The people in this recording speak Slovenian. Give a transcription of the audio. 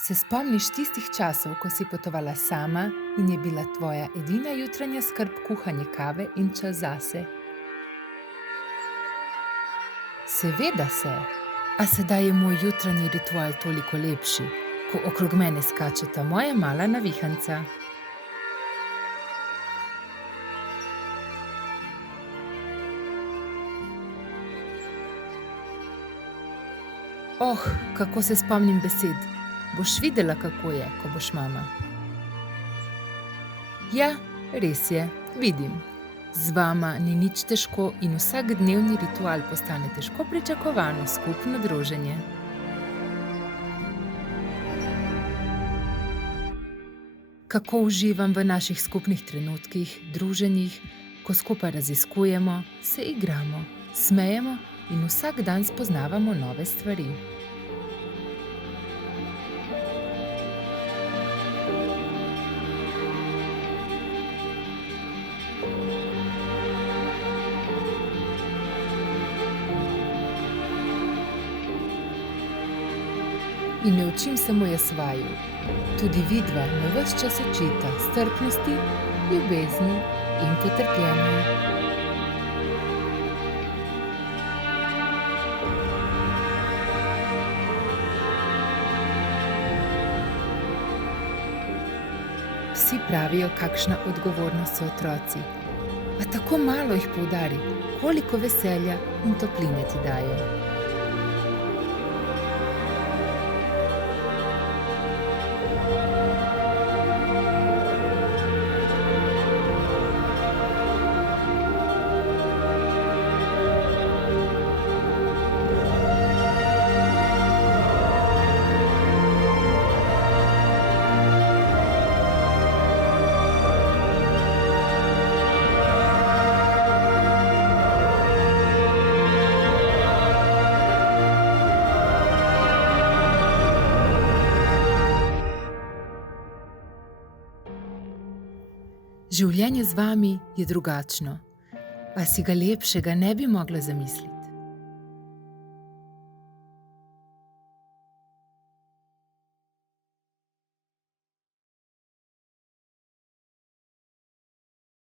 Se spomniš tistih časov, ko si potovala sama in je bila tvoja edina jutranja skrb kuhanje kave in čas zase? Seveda se. A sedaj je moj jutranji ritual toliko lepši, ko okrog mene skačeta moja mala navihanca. Oh, kako se spomnim besed. Boš videla, kako je, ko boš mama. Ja, res je, vidim. Z vama ni nič težko in vsak dnevni ritual postane težko pričakovano skupno druženje. Kako uživam v naših skupnih trenutkih, druženjih, ko skupaj raziskujemo, se igramo, smejemo in vsak dan spoznavamo nove stvari. In ne učim samo jaz vaju. Tudi vidva me ves čas učita strpnosti, ljubezni in potrpljenja. Vsi pravijo, kakšna odgovornost so otroci. A tako malo jih poudari, koliko veselja in topline ti dajo. Življenje z vami je drugačno, a si ga lepšega ne bi mogla zamisliti.